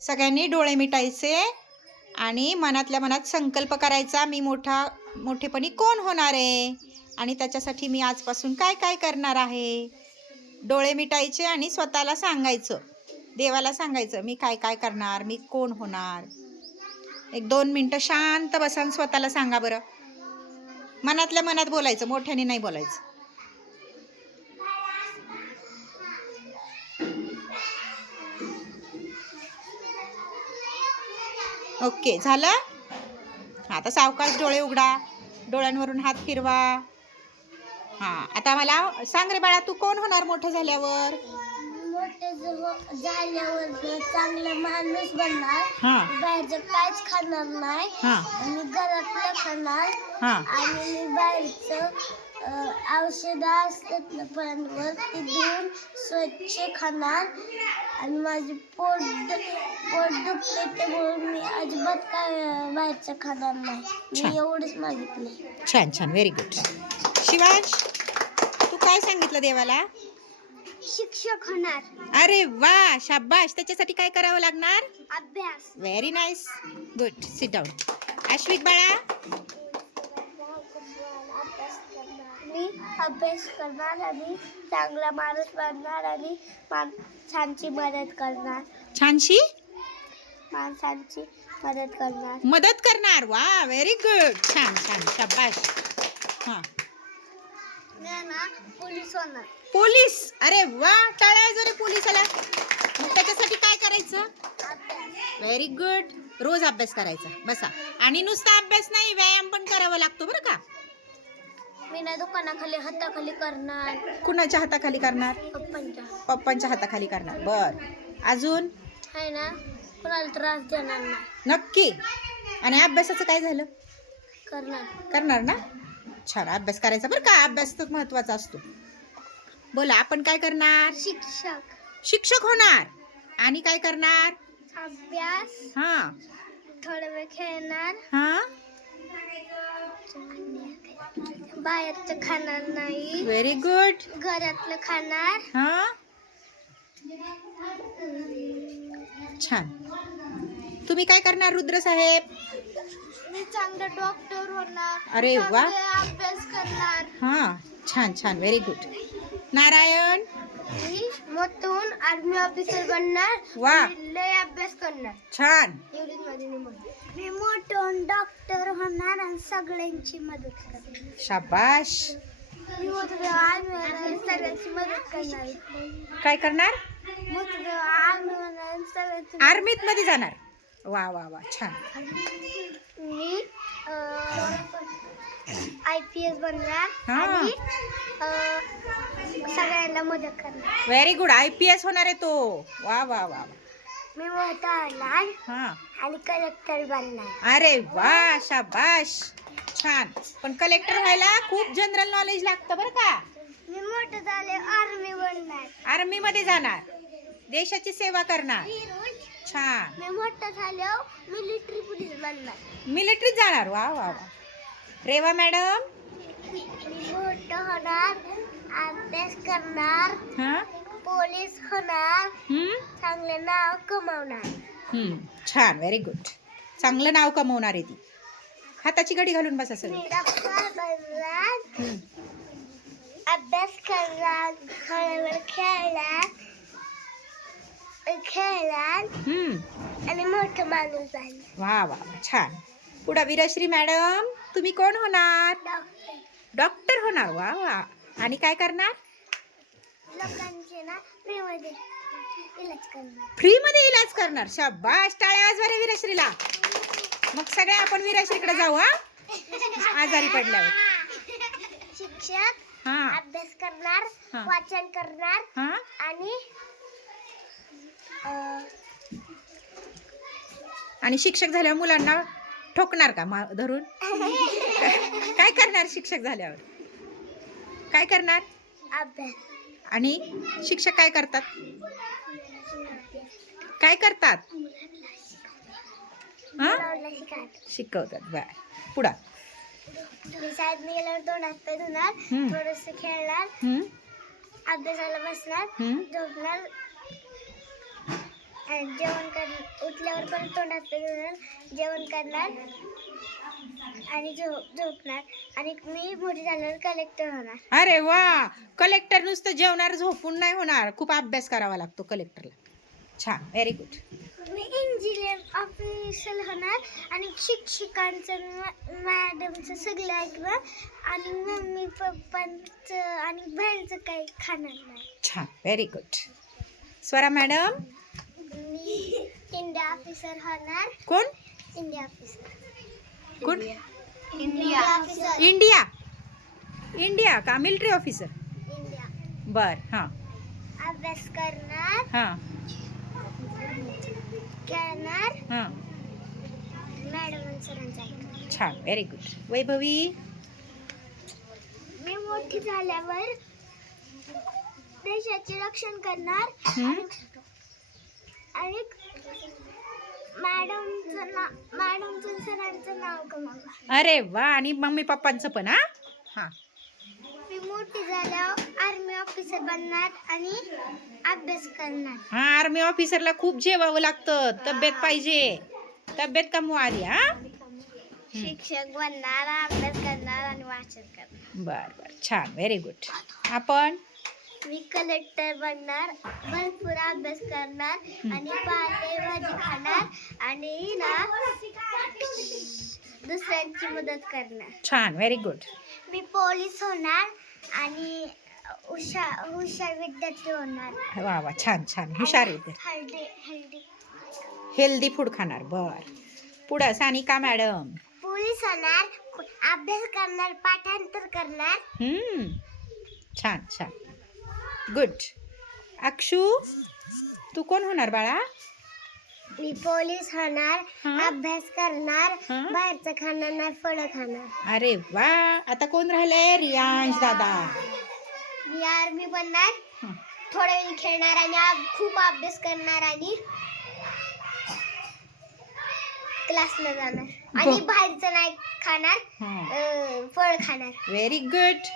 सगळ्यांनी डोळे मिटायचे आणि मनातल्या मनात संकल्प करायचा, मी मोठेपणी कोण होणार आहे आणि त्याच्यासाठी मी आजपासून काय काय करणार आहे. डोळे मिटायचे आणि स्वतःला सांगायचं, देवाला सांगायचं, मी काय काय करणार, मी कोण होणार. 1-2 मिनटं शांत बसा आणि स्वतःला सांगा बरं. मनातल्या मनात बोलायचं, मोठ्याने नाही बोलायचं. ओके, झालं. आता सावकाश डोळे उघडा, डोळ्यांवरून हात फिरवा. आता मला सांग रे बाळा, तू कोण होणार मोठं झाल्यावर? झाल्यावर चांगला माणूस बनणार, बाहेरचं काहीच खाणार नाही आणि घरातलं खाणार आणि मी बाहेरचं औषधं असतात ना फळांवर ते धुवून स्वच्छ खाणार आणि माझे पोट दुखते त्यामुळे मी अजिबात काय बाहेरचं खाणार नाही. मी एवढंच मागितलंय. छान छान, व्हेरी गुड. शिवांश, तू काय सांगितलं देवाला? शिक्षक होणार. अरे वा, शाबाश. त्याच्यासाठी काय करावं लागणार? अभ्यास. Very nice, good. Sit down. Ashvik बाळा, मी अभ्यास करणार आणि चांगला माणूस बनणार आणि माणसांची मदत करणार. छानशी माणसांची मदत करणार. वा, व्हेरी गुड. छान छान, शाबाश. पोलीस होणार. पोलीस. अरे वा, टाळ्या जरे पोलिसाला. मग त्याच्यासाठी काय करायचं? Very good. रोज अभ्यास करायचा. बसा. आणि नुसता अभ्यास नाही, व्यायाम पण करावा लागतो बरं का. मी ना दुकानाखाली हाताखाली करणार. कुणाच्या हाताखाली करणार? पप्पांच्या हाताखाली करणार. बर, अजून? आहे ना, कुणाला त्रास देणार नाही. नक्की. आणि अभ्यासाचं काय झालं? करणार ना. छान, अभ्यास करायचा बरं का. अभ्यास तर महत्वाचा असतो. बोला, आपण काय करणार? शिक्षक होणार. आणि काय करणार? अभ्यास. थोडा वेळ खेळणार. बाहेरचं खाणार नाही. Very good. घरातलं खाणार. छान. तुम्ही काय करणार रुद्र साहेब? मी चांगला डॉक्टर होणार. अरे वा. अभ्यास करणार. छान छान, व्हेरी गुड. नारायण, मी मोठून आर्मी ऑफिसर बनणार. वा, लय अभ्यास करणार. छान. मी मोठून डॉक्टर होणार आणि सगळ्यांची मदत करणार. शाबाश. मी मोठं आर्मी सगळ्यांची मदत करणार. काय करणार? मोठं आर्मी सगळ्यांची. आर्मीत मध्ये जाणार. वा वा वा, छान. मी IPS बनणार आणि सगळ्यांना मदत करणार. Very good. IPS होणार आहे तो. वा वा वा. मी मोठा होणार आणि कलेक्टर बनणार. अरे वा, शाबाश. छान. पण कलेक्टर व्हायला खूप जनरल नॉलेज लागतं बरं का. मी मोठं झाले आर्मी बनणार. आर्मी मध्ये जाणार, देशाची सेवा करणार. छान. मी मोठं झाल्यावर मिलिटरी पोलीस बनणार. मिलिटरीत जाणार. वा वा वा. रेवा मॅडम, मी मोठं होणार, अभ्यास करणार, पोलीस होणार, चांगले नाव कमावणार. छान, व्हेरी गुड. चांगलं नाव कमवणार आहे ती. हाताची घडी घालून बसा सगळी. डॉक्टर बनणार, अभ्यास करणार, थोड्यावेळ खेळणार आणि मोठं माणूस बनणार. वा वा, छान. पुढे वीरश्री मॅडम, तुम्ही कोण होणार? डॉक्टर होणार. वा वा. आणि काय करणार? लोकांचे ना फ्रीमध्ये इलाज करणार. फ्रीमध्ये इलाज करणार. शाबाश. टाळ्या वाजवा रे वीरश्रीला. मग सगळे आपण वीरश्रीकडे जाऊ आजारी पडल्यावर. शिक्षक अभ्यास करणार, वाचन करणार आणि शिक्षक झाल्यावर मुलांना ठोकणार का धरून? काय करणार शिक्षक झाल्यावर? काय करणार? अभ्यास. आणि शिक्षक काय करतात? काय करतात? शिकवतात. बाय. पुढे शाळेत गेल्यावर 2 हात पाय धुणार, थोडस खेळणार, अभ्यासाला बसणार, झोपणार उठल्यावर परत तोंडात घेणार, जेवण करणार आणि झोपणार. आणि मी मोठी झाल्यावर कलेक्टर होणार. अरे वा, कलेक्टर नुसतं जेवणार झोपून नाही होणार, खूप अभ्यास करावा लागतो कलेक्टरला. छान, व्हेरी गुड. मी इंजिनियर ऑफिसर होणार आणि शिक्षकांचं मॅडमचं सगळं ऐकणार आणि मम्मी पप्पांचं आणि बाहेरचं काही खाणार नाही. छान, व्हेरी गुड. स्वरा मॅडम, मी इंडिया ऑफिसर होणार. कोण? India officer. कोण? India officer. इंडिया इंडिया का मिलिटरी ऑफिसर? इंडिया. बर, हां अभ्यास करणार, हां खेळणार, हां. मॅडम सरांचं ऐकणार. छान, व्हेरी गुड. वैभवी, मी मोठी झाल्यावर देशाचे रक्षण करणार आणि मॅडमचं सरांचं नाव कमावणार. अरे वा, आणि मम्मी पप्पांचं पण. हा हां. मी मोठी झाल्यावर आर्मी ऑफिसर बनणार आणि अभ्यास करणार. हा, आर्मी ऑफिसरला खूप जेवावं लागतं, तब्येत पाहिजे, तब्येत कमवावी. हा, शिक्षक बनणार, अभ्यास करणार आणि वाचन करणार. बर बर, छान, व्हेरी गुड. आपण? मी कलेक्टर बनणार, भरपूर अभ्यास करणार आणि पहाटे भाजी खाणार आणि दुसऱ्यांची मदत करणार. छान, व्हेरी गुड. मी पोलीस होणार आणि हुशार विद्यार्थी होणार. वा वा, छान छान, हुशार येते. हेल्दी फूड खाणार. बर, पुढं सानिका मॅडम. पोलीस होणार, अभ्यास करणार, पाठांतर करणार. छान छान, गुड. अक्षू, तू कोण होणार बाळा? मी पोलीस होणार, अभ्यास करणार, हं? बाहेरचं खाणार नाही, फळं खाणार. अरे वा, आता कोण राहिलंय? रियांश दादा. मी आर्मी बनणार, थोडा वेळ खेळणार आणि खूप अभ्यास करणार आणि क्लासला जाणार आणि बाहेरचं नाही खाणार, फळ खाणार. Very good.